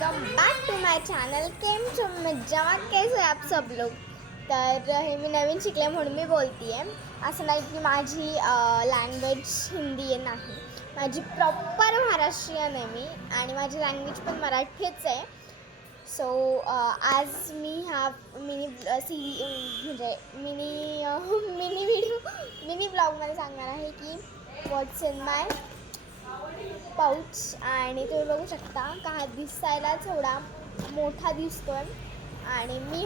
Welcome back to my channel. केम छो मज्जा कैसे आप सब लोग. तर हे मी नवीन शिकले म्हणून मी बोलते आहे. असं नाही की माझी लँग्वेज हिंदी आहे, नाही. माझी प्रॉपर महाराष्ट्रीयन आहे मी, आणि माझी लँग्वेज पण मराठीच आहे. सो आज मी हा मिनी म्हणजे मिनी व्हिडिओ मिनी ब्लॉगमध्ये सांगणार आहे की व्हॉट्स इन माय पाऊच. आणि तुम्ही बघू शकता का हा दिसायला थोडा मोठा दिसतोय, आणि मी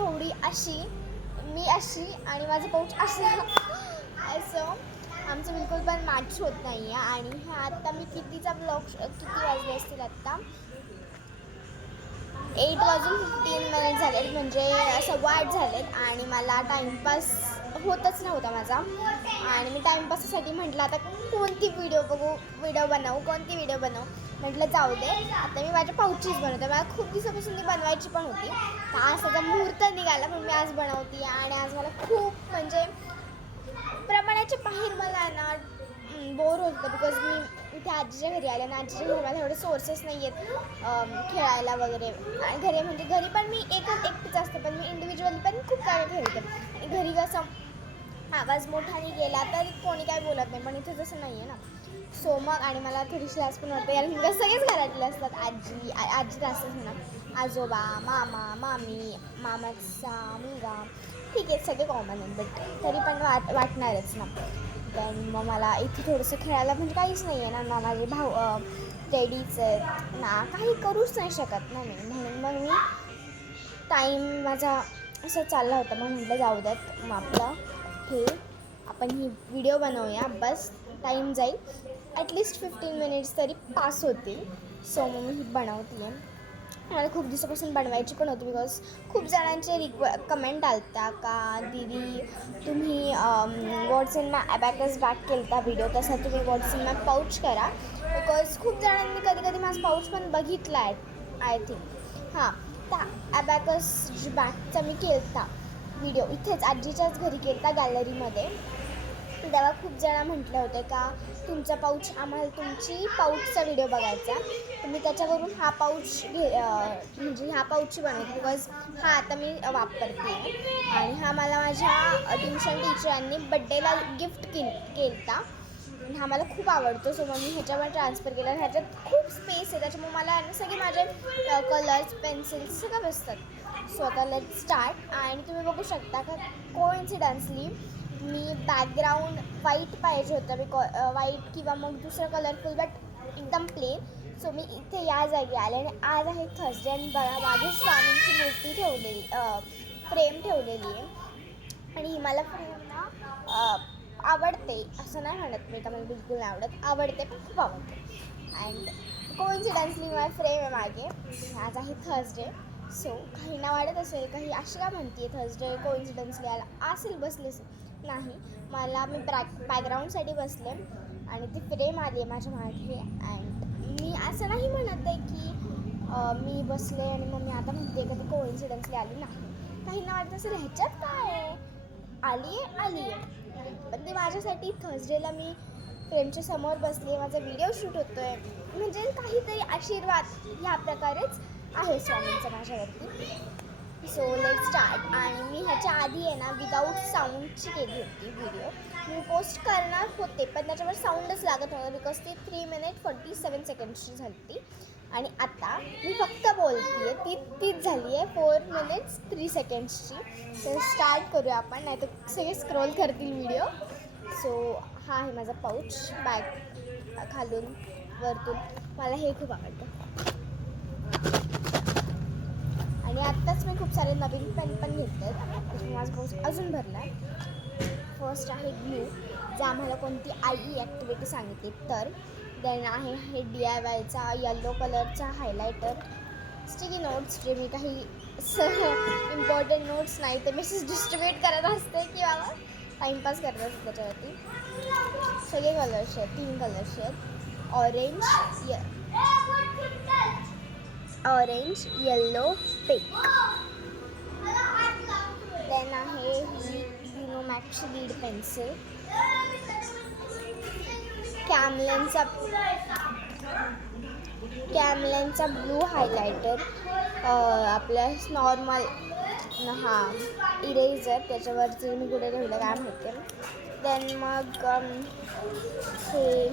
अशी आणि माझं पाऊच असं आमचं बिलकुल पण मॅच होत नाही आहे. आणि हा आत्ता मी किती वाजले असतील आत्ता 8:15 झालेत, म्हणजे 8:15 झालेत. आणि मला टाईमपास होतच नव्हता माझा, आणि मी टाईमपाससाठी म्हटलं आता कोणती व्हिडिओ बनवू म्हटलं जाऊ दे, आता मी माझ्या पाऊचीच बनवते. मला खूप दिवसापासून ती बनवायची पण होती, तर आज त्याचा मुहूर्त निघाला पण मी आज बनवते. आणि आज मला खूप म्हणजे प्रमाणाच्या बाहेर मला ना बोर होतं, बिकॉज मी इथे आजीच्या घरी आले, आणि आजीच्या घरी मला एवढे सोर्सेस नाही आहेत खेळायला वगैरे. आणि घरी पण मी एकटीच असते, पण मी इंडिव्हिज्युअली पण खूप काय खेळते. आणि घरी कसं आवाज मोठाने गेला तर कोणी काय बोलत नाही, पण इथे जसं नाही आहे ना. सो मग आणि मला थोडीशी लाज पण वाटते, कारण सगळेच घरातले असतात. आजी तर असतेच म्हणा, आजोबा, मामा, मामी, मामाचा मुलगा, ठीक आहे सगळे कॉमन आहेत, बट तरी पण वाटणारच ना. देन मग मला इथे थोडंसं खेळायला म्हणजे काहीच नाही आहे ना माझे भाऊ टेडीच आहेत ना, काही करूच नाही शकत ना मी. म्हणून मग मी टाईम माझा असं चालला होता, मग म्हटलं जाऊ द्यात, मग आपण ही व्हिडिओ बनवूया, बस टाईम जाईल, ॲटलिस्ट 15 मिनिट्स तरी पास होतील. सो मग मी ही बनवते आहे. मला खूप दिवसापासून बनवायची पण होती, बिकॉज खूप जणांचे कमेंट आलता का दीदी तुम्ही व्हॉट्स इन माय ॲबॅकस बॅक केलता व्हिडिओ, तसा तुम्ही व्हॉट्स इन माय पाऊच करा. बिकॉज खूप जणांनी कधी माझा पाऊच पण बघितला आहे, आय थिंक. हां, त्या ॲबॅकस जी बॅकचा मी केलता व्हिडिओ इथेच आजीच्याच घरी केलता गॅलरीमध्ये. तेव्हा खूप जण म्हटले होते का तुमचा पाऊच, आम्हाला तुमची पाऊचचा व्हिडिओ बघायचा, तुम्ही त्याच्यावरून हा पाऊच म्हणजे ह्या पाऊचची बनवते, बिकॉज हा आता मी वापरते. आणि हा मला माझ्या ट्युशन टीचरांनी बड्डेला गिफ्ट केलता, आणि हा मला खूप आवडतो. सो मग मी ह्याच्यावर ट्रान्सफर केला. ह्याच्यात खूप स्पेस आहे, त्याच्यामुळे मला सगळे माझे कलर्स, पेन्सिल्स सगळं बसतात. सो आता लेट स्टार्ट. आणि तुम्ही बघू शकता का कोइन्सिडन्सली मी बॅकग्राऊंड व्हाईट पाहिजे होतं, व्हाईट किंवा मग दुसरं कलरफुल, बट एकदम प्लेन. सो मी इथे या जागी आले, आणि आज आहे थर्सडे, आणि बघा मागे स्वामींची मूर्ती फ्रेम ठेवलेली आहे. आणि ही मला फ्रेम ना आवडते, असं नाही म्हणत मी का मला बिलकुल नाही आवडते, पण खूप आवडते. अँड कोइन्सिडन्सली माय फ्रेम आहे मागे. आज आहे थर्सडे, सो काहींना वाटत असेल काही अशी का म्हणते थर्सडे कोइन्सिडन्सली आला असेल, बसलेच नाही. मी बॅकग्राऊंडसाठी बसले, आणि ती फ्रेम आली आहे माझ्या मागे. अँड मी असं नाही म्हणत आहे की मी बसले आणि मग मी आता म्हणते का ती कोइन्सिडन्सली आली, नाही. काहींना वाटत असेल ह्याच्यात काय आहे, आली आहे, पण ती माझ्यासाठी थर्सडेला मी फ्रेमच्या समोर बसली, माझा व्हिडिओ शूट होतो आहे, म्हणजे काहीतरी आशीर्वाद ह्या प्रकारेच आहे स्वामींचा माझ्यावरती. So let start. आणि मी ह्याच्या आधी आहे ना विदाऊट साऊंडची केली होती व्हिडिओ, मी पोस्ट करणार होते, पण त्याच्यावर साऊंडच लागत नव्हतं, बिकॉज ती 3 minutes 47 secondsची झाली ती. आणि आता मी फक्त बोलते आहे, तीच झाली आहे 4 minutes 3 secondsची. सो स्टार्ट करूया आपण, नाही तर सगळे स्क्रोल करतील व्हिडिओ. सो हा आहे माझा पाऊच, बॅग खालून वरतून, मला हे खूप आवडतं. आणि आत्ताच मी खूप सारे नवीन पेन पण घेतले आहेत, त्याच्यामुळे माझा पाऊच अजून भरला आहे. फर्स्ट आहे ग्लू, जे आम्हाला कोणती आई ॲक्टिव्हिटी सांगितली तर. देन आहे हे DIYचा येलो कलरचा हायलायटर. स्टिकी नोट्स, जे मी काही इम्पॉर्टंट नोट्स नाही तर मेसेज डिस्ट्रीब्यूट करत असते किंवा टाईमपास करत असते त्याच्यावरती. सगळे कलर्स आहेत, 3 कलर्स आहेत, ऑरेंज, येल्लो, पिंक. देन आहे ही युनोमॅक्सची लीड पेन्सिल, कॅमलिनचा कॅमलिनचा ब्लू हायलायटर, आपल्या नॉर्मल इरेझर, त्याच्यावरती मी कुठे ठेवलं काय माहिती. देन मग हे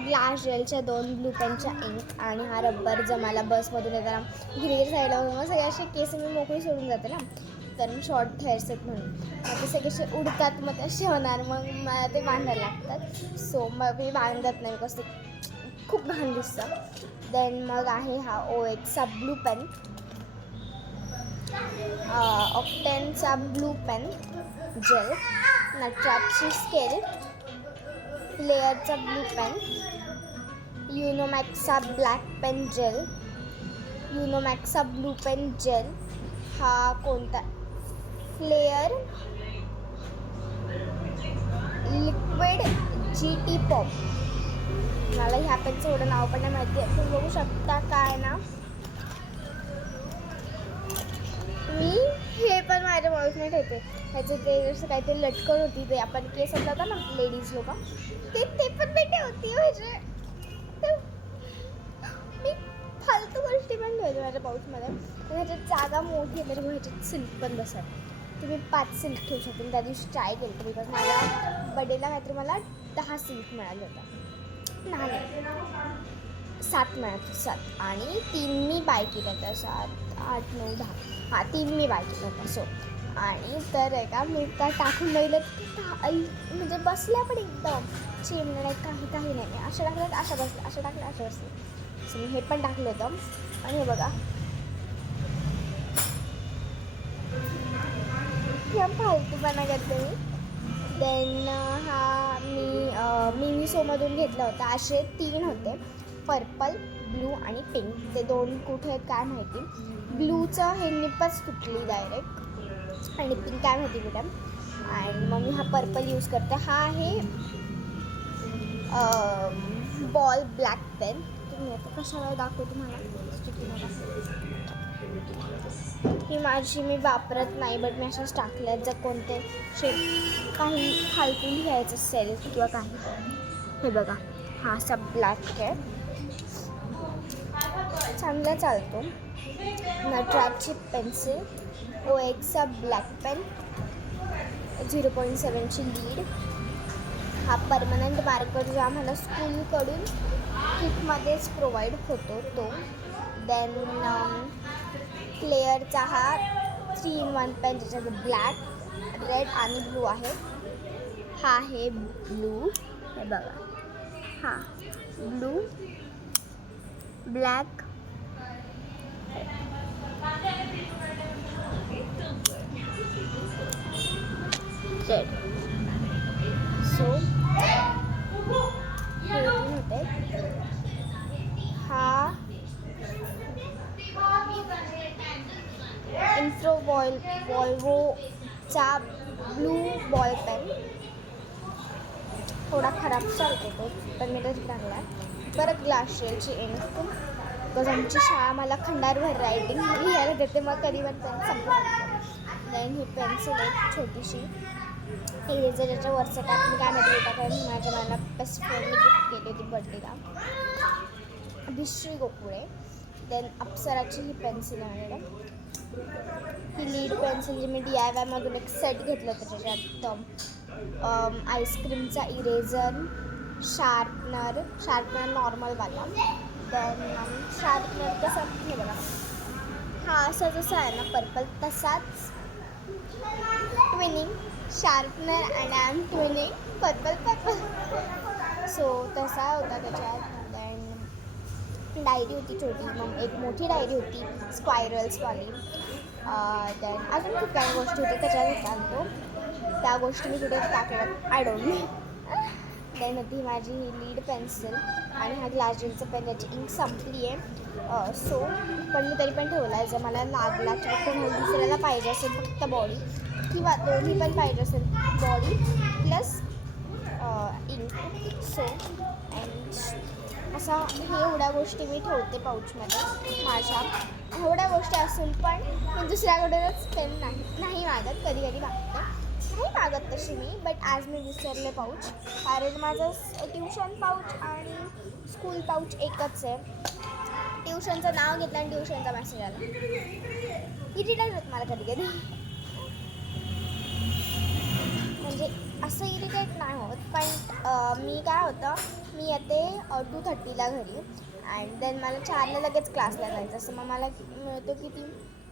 ग्लास जेलच्या 2 ब्लू पेनच्या इंक आणि हा रब्बर जो मला बसमधून येताना ग्रीर साईडला होतं. मग सगळे असे केस मी मोकळी सोडून जाते ना, तर मी शॉर्ट हेअरसेट म्हणून मग ते सगळे असे उडतात, मग ते असे होणार, मग मला ते बांधायला लागतात. सो मग मी बांधत नाही, कसं खूप घाण दिसतं. देन मग आहे हा OXचा ब्लू पेन, ऑक्टेनचा ब्लू पेन जेल, नटराजची स्केल, फ्लेअरचा ब्लू पेन, युनोमॅक्सचा ब्लॅक पेन जेल, युनोमॅक्सचा ब्लू पेन जेल, हा कोणता फ्लेअर लिक्विड GT पॉप. मला ह्या पेनचं एवढं नाव पण नाही माहिती आहे. तुम्ही बघू शकता काय ना, मी हे पण माझ्या बॉयफ्रेंडने ठेवते. ह्याचं ते जसं काहीतरी लटकन होती, ते आपण केस होता ना लेडीज लोक, ते पण मी ठेवते. म्हणजे मी फालतू गोष्टी पण ठेवते माझ्या पाऊचमध्ये. तर ह्याच्यात जागा मोठी आहे, तर ह्याच्यात सिल्क पण बसत. तुम्ही 5 सिल्क ठेवू शकते. त्या दिवशी ट्राय केलं होतं, बिकॉज माझ्या बड्डेला काहीतरी मला 10 सिल्क मिळाले होता. नाही 7 मिळाले, 7 आणि 3 मी बाय केलं होतं. 7, 8, 9, 10 3 मी बाय केलं होतं. सो आणि तर आहे का, मी त्या टाकून बघितलं म्हणजे बसल्या पण एकदम चिमण्या नाही, काही नाही. अशा टाकल्यात अशा बसल्या, अशा टाकल्या अशा बसल्या. सो मी हे पण टाकलं होतं. आणि हे बघा, ह्या फालतूपणा करते मी. देन हा मी मिनिसोमधून घेतला होता. असे 3 होते, पर्पल, ब्लू आणि पिंक. ते 2 कुठे आहेत काय माहिती. ब्लूचं हे निपच तुटली डायरेक्ट, आणि पिंक काय माहिती कुठे. आणि मग मी हा पर्पल यूज करते. हा आहे बॉल ब्लॅक पेन. तुम्ही आता कशाला दाखवतो तुम्हाला, ही माझी मी वापरत नाही, बट मी अशाच टाकल्यात. जर कोणते काही फालतू लिहायचं असेल किंवा काही, हे बघा हा असा ब्लॅक आहे, चांगला चालतो. नटराजची पेन्सिल, OXचा ब्लॅक पेन, 0.7ची लीड, हा परमनंट मार्कर जो आम्हाला स्कूलकडून किटमध्येच प्रोव्हाइड होतो तो. देन फ्लेअरचा हा 3-in-1 पेन, ज्याच्यात ब्लॅक, रेड आणि ब्लू आहे. हा आहे ब्लू, हे बघा, हा ब्लू, ब्लॅक, रेड. सो हे 3 होते. हा वॉल्वोचा ब्लू बॉल पेन, थोडा खराब चालतो तो, पण मी तरी टाकला. परत ग्लास जेलची इंक, बिकॉज आमची शाळा मला खंडारभर रायटिंग लिहायला देते, मग कधी पण पेन संपू शकतो. देन ही पेन्सिल एक छोटीशी इरेझर, ज्याच्या वरचं टाक मी काय माहिती होता, कारण माझ्या मला बेस्ट फ्रेंडने गिफ्ट केली होती बर्थडेला, भिश्री गोकुळे. देन अप्सराची ही पेन्सिल आहे, ही लीड पेन्सिल जी मी DIYमधून एक सेट घेतलं होतं, ज्याच्यात आईस्क्रीमचा इरेझर, शार्पनर नॉर्मलवाला. देन शार्पनर कसा हे बघा, हा असा जसा आहे ना पर्पल, तसाच twinning sharpener and I am twinning purple. So तसा होता त्याच्यात. देन डायरी होती छोटी, मग एक मोठी डायरी होती स्पायरल्सवाली. देन अजून खूप काही गोष्टी होती त्याच्यात घालतो, त्या गोष्टी मी कुठे टाकल्यात आय डोंट नो. देन होती माझी ही लीड पेन्सिल आणि हा ग्लास जेलचा पेन, याची इंक संपली आहे. सो पण मी तरी पण ठेवला आहे, जर मला लागला किंवा कोणाला दुसऱ्याला पाहिजे असेल फक्त बॉडी किंवा दोन्ही पण पाहिजे असेल, body plus ink. So and असा हे एवढ्या गोष्टी मी ठेवते पाऊचमध्ये माझ्या. एवढ्या गोष्टी असून पण मी दुसऱ्याकडूनच पेन नाही मागत, कधी मागते. नाही मागत तशी मी, बट आज मी विसरले पाऊच, कारण माझं ट्युशन पाऊच आणि स्कूल पाऊच एकच आहे. ट्युशनचं नाव घेतलं आणि ट्युशनचा मेसेज आला. इरिटेट होत मला कधी कधी, म्हणजे असं इरिटेट नाही होत, पण मी काय होतं, मी येते 2:30ला घरी अँड देन मला 4ला लगेच क्लासला जायचं असं. मग मला मिळतो किती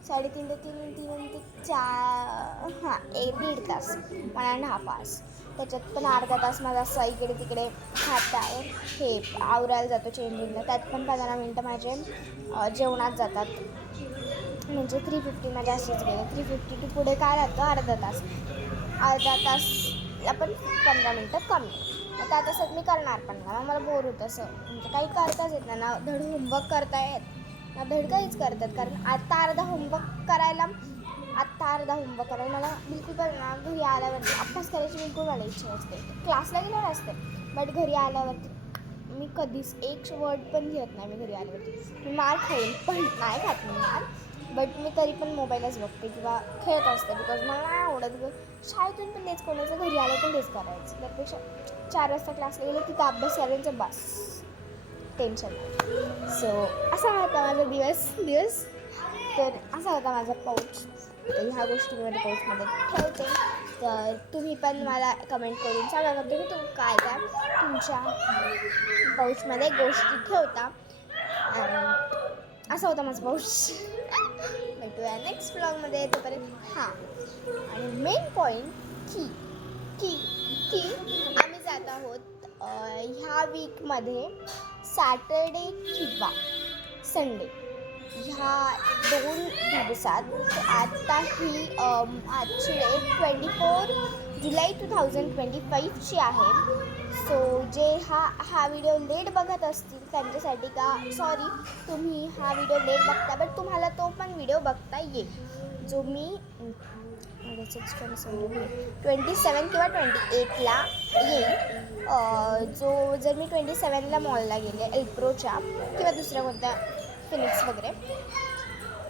3:30 ते 3 ते 4, हां 1-1.5 तास, 1.5 तास. त्याच्यात पण अर्धा तास माझा असं इकडे तिकडे हातावर हे आवरायला जातो चेंजिंगला. त्यात पण 15 मिनटं माझे जेवणात जातात. म्हणजे 3:50 माझे असेच गेले. 3:50 टू पुढे काय राहतं, अर्धा तास पण 15 मिनटं कमी. मग त्या तासात मी करणार पण नाही, मग मला बोर होतं असं, म्हणजे काही करताच येत नाही ना. धड होमवर्क करता येत ना, धड काहीच करतात. कारण आत्ता अर्धा होमवर्क करायला मला बिलकुल पण ना, घरी आल्यावरती अभ्यास करायची बिलकुल मला इच्छा नसते. क्लासला गेल्यावर असते, बट घरी आल्यावरती मी कधीच एक वर्ड पण घेत नाही. मी घरी आल्यावरती मी मार खाईल, पण नाही खात मी मार, बट मी तरी पण मोबाईलच बघते किंवा खेळत असते. बिकॉज मला नाही आवडत शाळेतून पण तेच करायचं, घरी आलं पण तेच करायचं. त्यापेक्षा 4 वाजता क्लासला गेलं तिथं अभ्यास करायचं, बस टेन्शन. सो असा होता माझा दिवस. तर असा होता माझा पाऊच. तर ह्या गोष्टी मी माझ्या पाऊचमध्ये ठेवते. तर तुम्ही पण मला कमेंट करून सांगा का तुम्ही काय तुमच्या पाऊचमध्ये गोष्टी ठेवता. असा होता माझा पाऊच. भेटूया नेक्स्ट ब्लॉगमध्ये. तोपर्यंत हां, आणि मेन पॉईंट की आम्ही जात आहोत ह्या वीकमध्ये सॅटर्डे किंवा संडे ह्या 2 दिवसात. आत्ताही आजची डेट 24 जुलै 2025ची आहे. सो जे हा व्हिडिओ लेट बघत असतील त्यांच्यासाठी सॉरी, तुम्ही हा व्हिडिओ लेट बघता, बट तुम्हाला तो पण व्हिडिओ बघता येईल जो मी 27 किंवा 28ला येईल. जर मी 27ला मॉलला गेले एल्प्रोच्या किंवा दुसऱ्या कोणत्या फिनिक्स वगैरे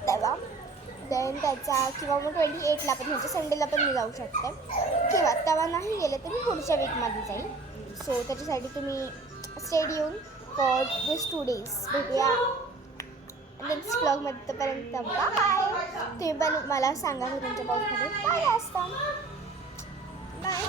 तेव्हा, देन त्याचा किंवा मग 28ला पण म्हणजे संडेला पण मी जाऊ शकते, किंवा तेव्हा नाही गेले तर मी पुढच्या वीकमध्ये जाईल. सो त्याच्यासाठी तुम्ही stay tune for this 2 days. भेटूया नेक्स्ट ब्लॉगमध्ये. तोपर्यंत बाय. तुम्ही पण मला सांगा की तुमच्या ब्लॉगमध्ये काय असतं. बाय.